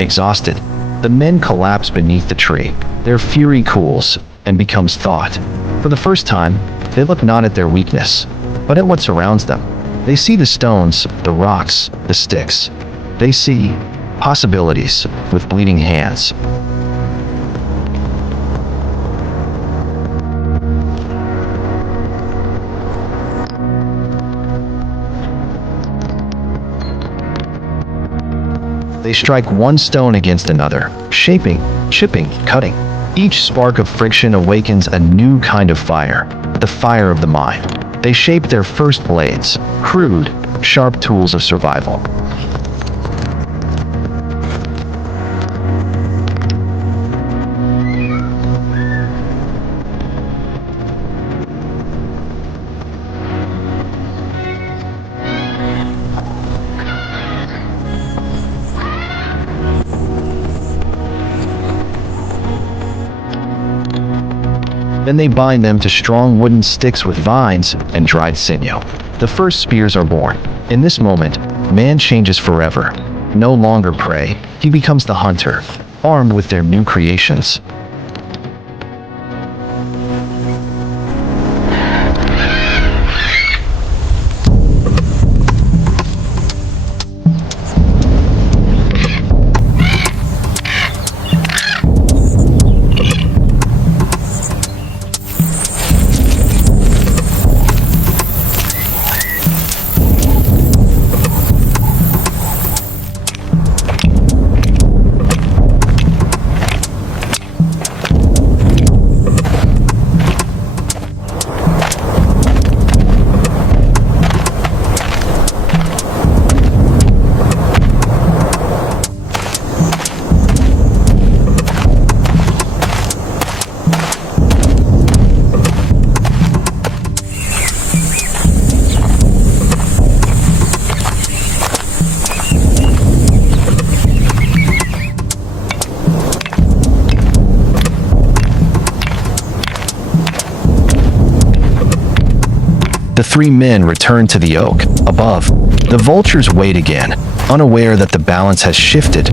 Exhausted, the men collapse beneath the tree. Their fury cools and becomes thought. For the first time, they look not at their weakness, but at what surrounds them. They see the stones, the rocks, the sticks. They see possibilities with bleeding hands. They strike one stone against another, shaping, chipping, cutting. Each spark of friction awakens a new kind of fire, the fire of the mind. They shape their first blades, crude, sharp tools of survival. Then they bind them to strong wooden sticks with vines and dried sinew. The first spears are born. In this moment, man changes forever. No longer prey, he becomes the hunter, armed with their new creations. The three men return to the oak. Above, the vultures wait again, unaware that the balance has shifted.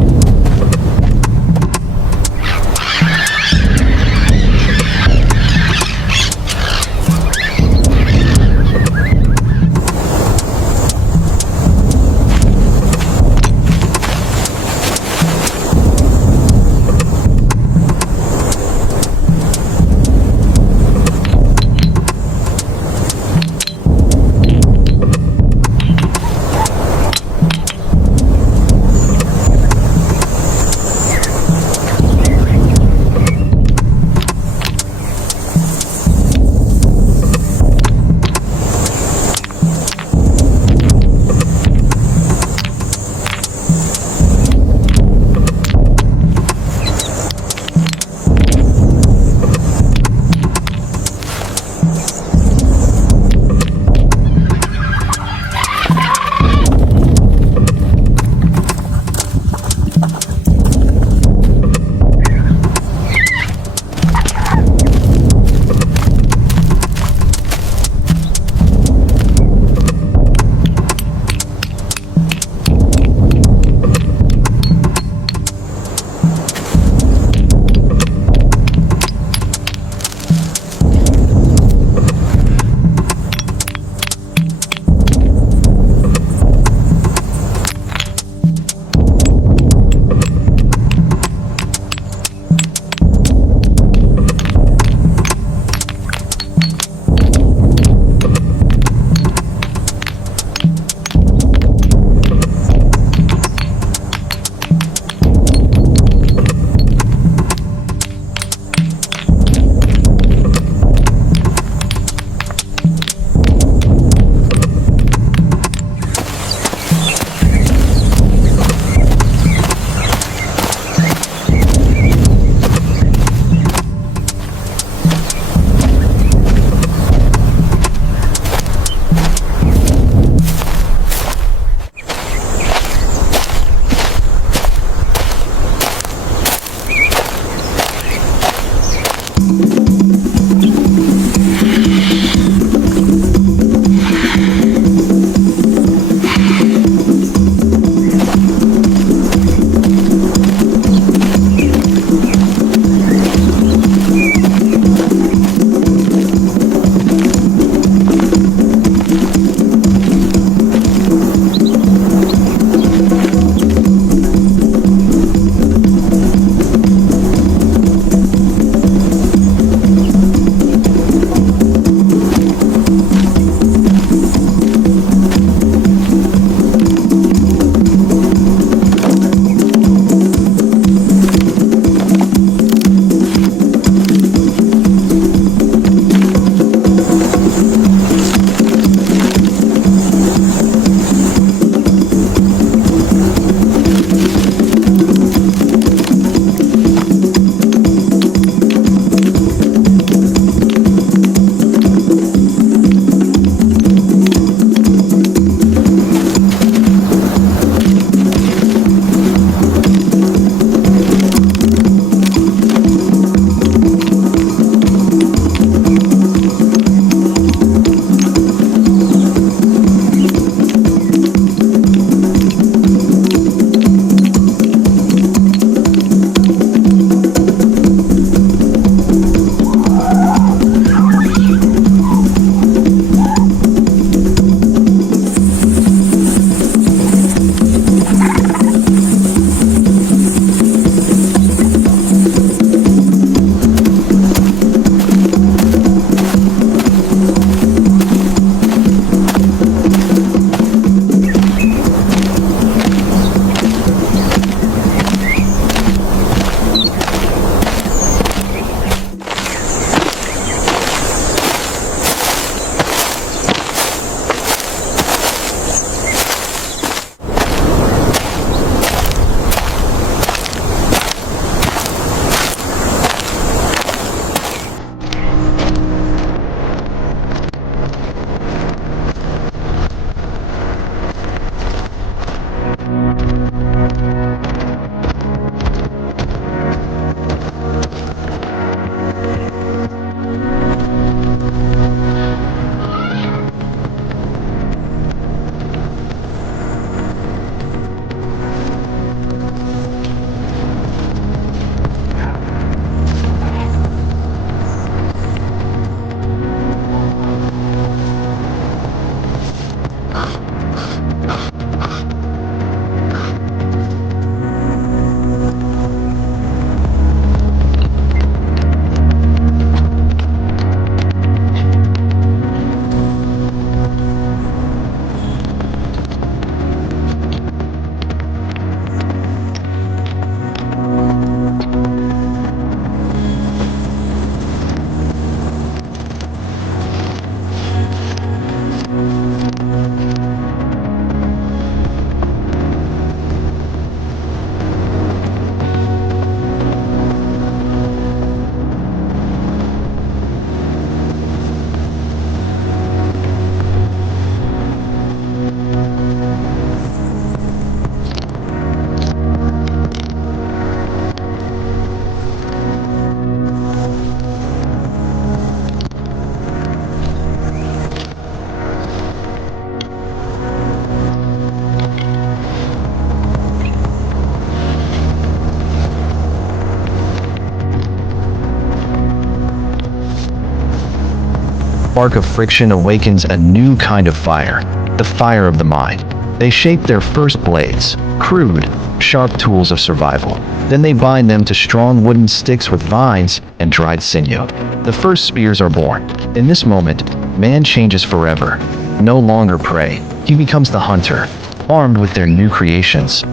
spark of friction awakens a new kind of fire, the fire of the mind. They shape their first blades, crude, sharp tools of survival. Then they bind them to strong wooden sticks with vines and dried sinew. The first spears are born. In this moment, man changes forever. No longer prey, he becomes the hunter, armed with their new creations.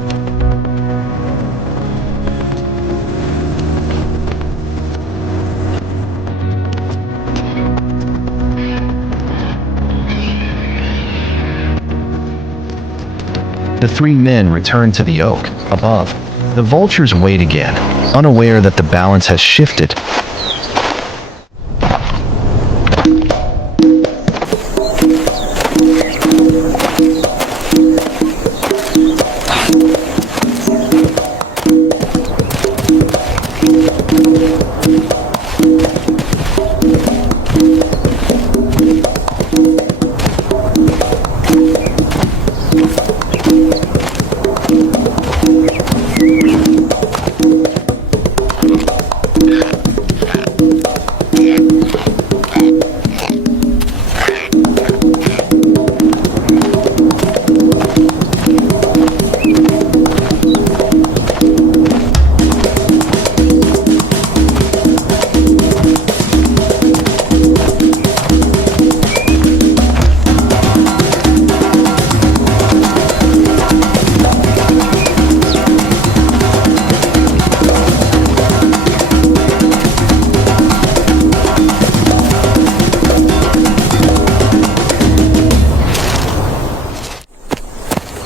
The three men return to the oak, above. The vultures wait again, unaware that the balance has shifted.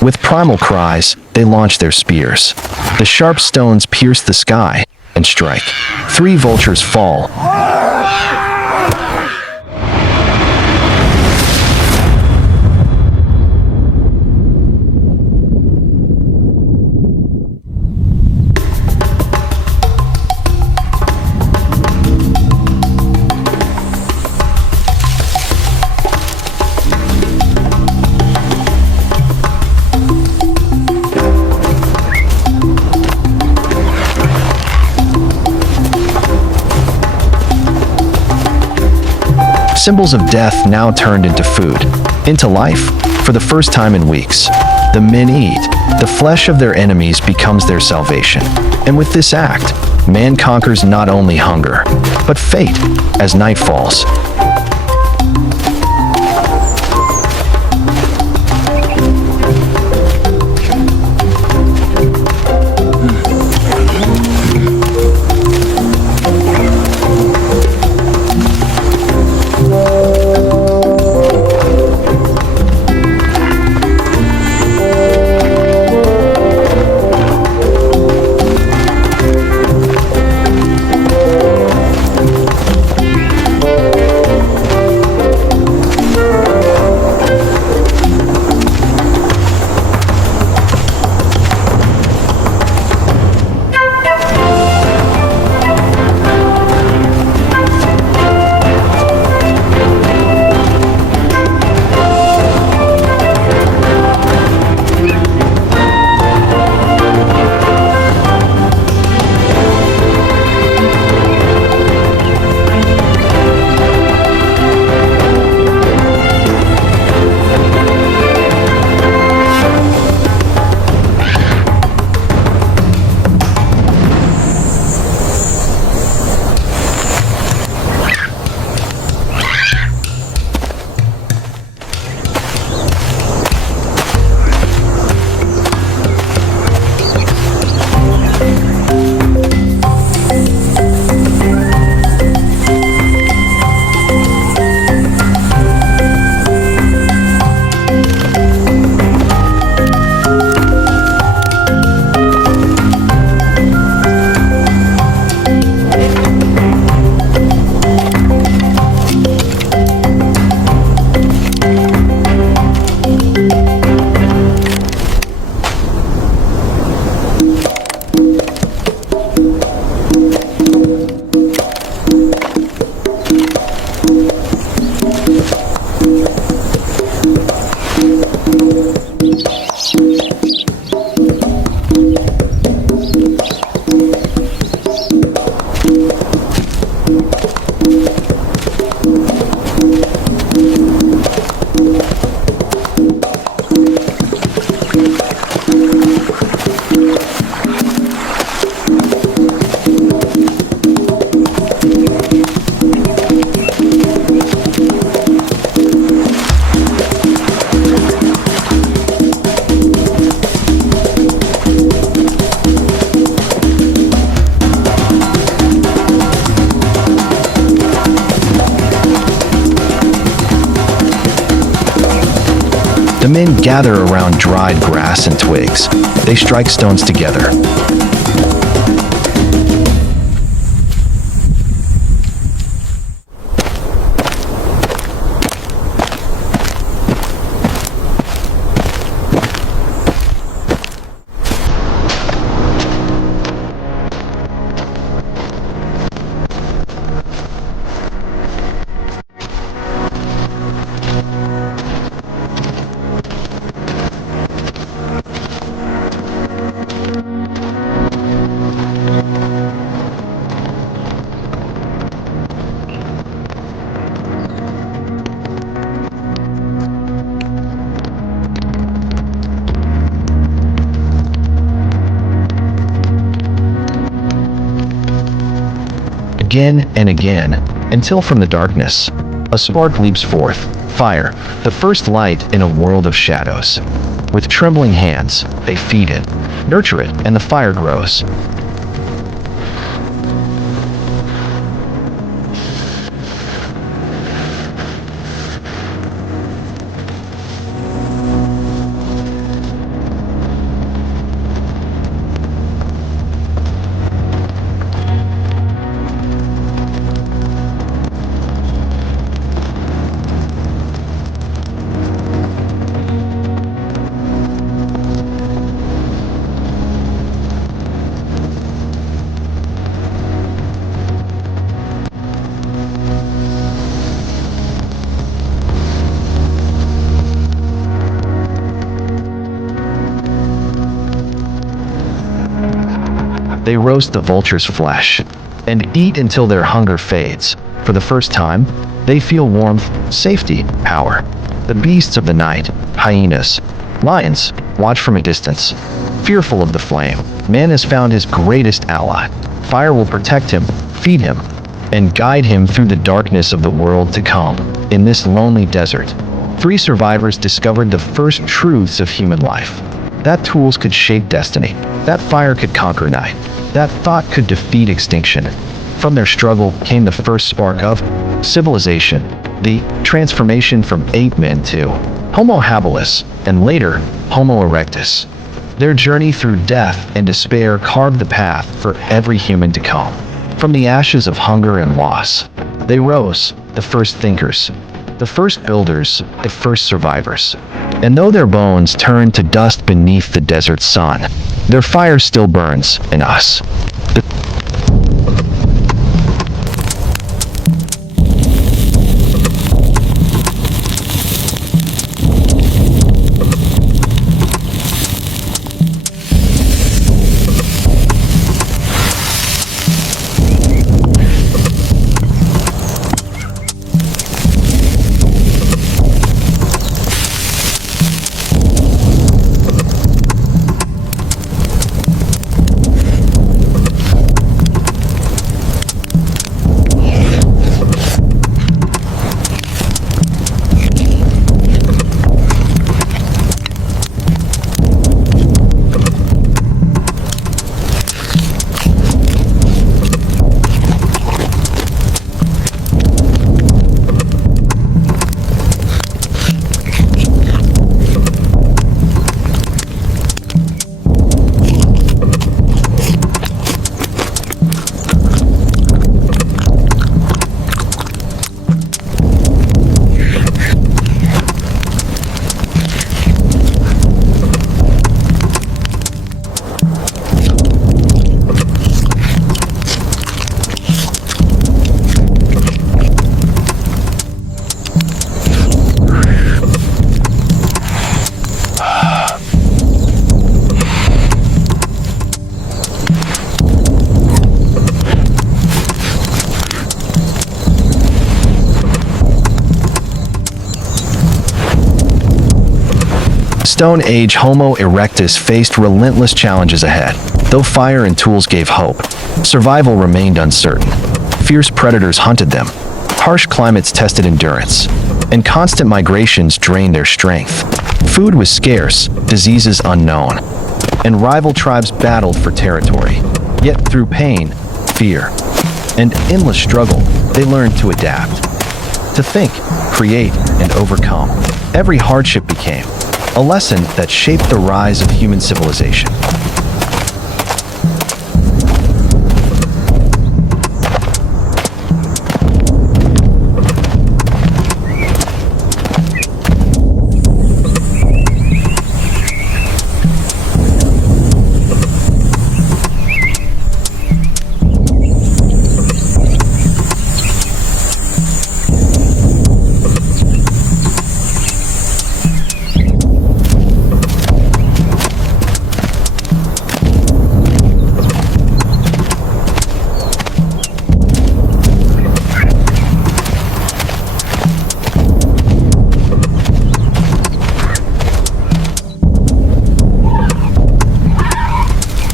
With primal cries, they launch their spears. The sharp stones pierce the sky and strike. Three vultures fall. Symbols of death now turned into food, into life, for the first time in weeks. The men eat. The flesh of their enemies becomes their salvation. And with this act, man conquers not only hunger, but fate as night falls. The men gather around dried grass and twigs. They strike stones together. Again and again, until from the darkness, a spark leaps forth. Fire, the first light in a world of shadows. With trembling hands, they feed it, nurture it, and the fire grows. They roast the vulture's flesh and eat until their hunger fades. For the first time, they feel warmth, safety, power. The beasts of the night, hyenas, lions, watch from a distance, fearful of the flame. Man has found his greatest ally. Fire will protect him, feed him, and guide him through the darkness of the world to come. In this lonely desert, 3 survivors discovered the first truths of human life. That tools could shape destiny. That fire could conquer night. That thought could defeat extinction. From their struggle came the first spark of civilization, the transformation from ape men to Homo Habalis, and later, Homo erectus. Their journey through death and despair carved the path for every human to come. From the ashes of hunger and loss, they rose, the first thinkers, the first builders, the first survivors. And though their bones turned to dust beneath the desert sun, their fire still burns in us. Stone Age Homo erectus faced relentless challenges ahead. Though fire and tools gave hope, survival remained uncertain. Fierce predators hunted them, harsh climates tested endurance, and constant migrations drained their strength. Food was scarce, diseases unknown, and rival tribes battled for territory. Yet through pain, fear, and endless struggle, they learned to adapt, to think, create, and overcome. Every hardship became a lesson that shaped the rise of human civilization.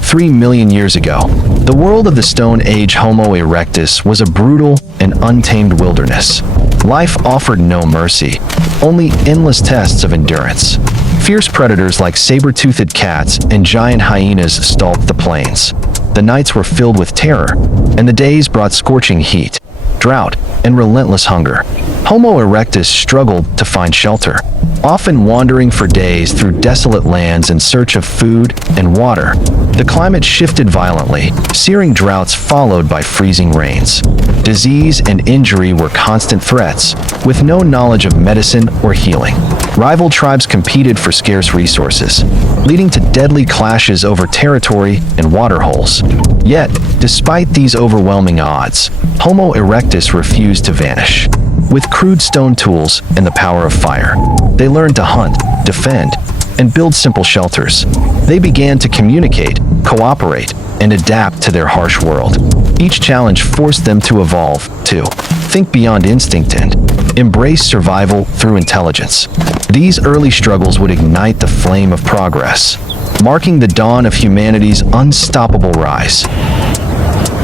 3 million years ago, the world of the Stone Age Homo erectus was a brutal and untamed wilderness. Life offered no mercy, only endless tests of endurance. Fierce predators like saber-toothed cats and giant hyenas stalked the plains. The nights were filled with terror, and the days brought scorching heat, drought, and relentless hunger. Homo erectus struggled to find shelter, often wandering for days through desolate lands in search of food and water. The climate shifted violently, searing droughts followed by freezing rains. Disease and injury were constant threats, with no knowledge of medicine or healing. Rival tribes competed for scarce resources, leading to deadly clashes over territory and water holes. Yet, despite these overwhelming odds, Homo erectus refused to vanish. With crude stone tools and the power of fire, they learned to hunt, defend, and build simple shelters. They began to communicate, cooperate, and adapt to their harsh world. Each challenge forced them to evolve, to think beyond instinct and embrace survival through intelligence. These early struggles would ignite the flame of progress, marking the dawn of humanity's unstoppable rise.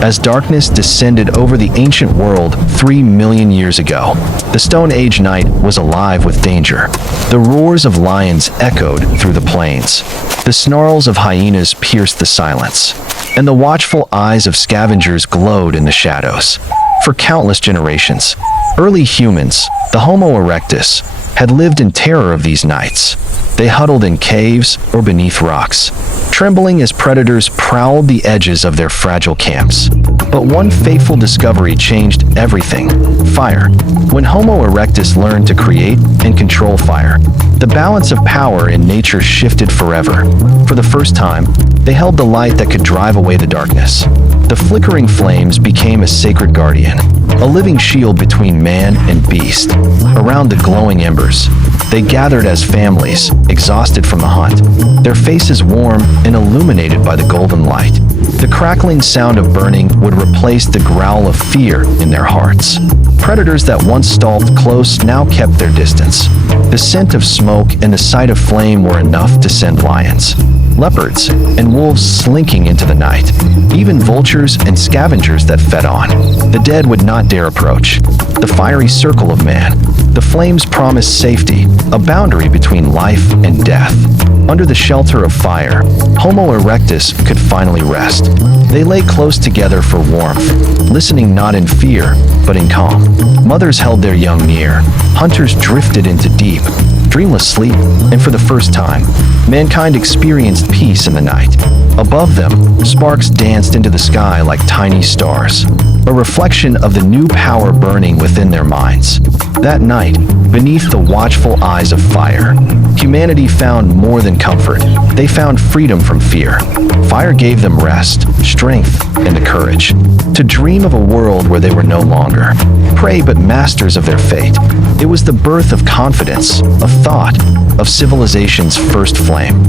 As darkness descended over the ancient world 3 million years ago, the Stone Age night was alive with danger. The roars of lions echoed through the plains. The snarls of hyenas pierced the silence, and the watchful eyes of scavengers glowed in the shadows. For countless generations, early humans, the Homo erectus, had lived in terror of these nights. They huddled in caves or beneath rocks, trembling as predators prowled the edges of their fragile camps. But one fateful discovery changed everything: fire. When Homo erectus learned to create and control fire, the balance of power in nature shifted forever. For the first time, they held the light that could drive away the darkness. The flickering flames became a sacred guardian, a living shield between man and beast. Around the glowing embers, they gathered as families, exhausted from the hunt, their faces warm and illuminated by the golden light. The crackling sound of burning would replace the growl of fear in their hearts. Predators that once stalked close now kept their distance. The scent of smoke and the sight of flame were enough to send lions, leopards, and wolves slinking into the night. Even vultures and scavengers that fed on. The dead would not dare approach. The fiery circle of man. The flames promised safety, a boundary between life and death. Under the shelter of fire, Homo erectus could finally rest. They lay close together for warmth, listening not in fear, but in calm. Mothers held their young near. Hunters drifted into deep, dreamless sleep, and for the first time, mankind experienced peace in the night. Above them, sparks danced into the sky like tiny stars, a reflection of the new power burning within their minds. That night, beneath the watchful eyes of fire, humanity found more than comfort. They found freedom from fear. Fire gave them rest, strength, and the courage to dream of a world where they were no longer prey but masters of their fate. It was the birth of confidence, of thought, of civilization's first flame.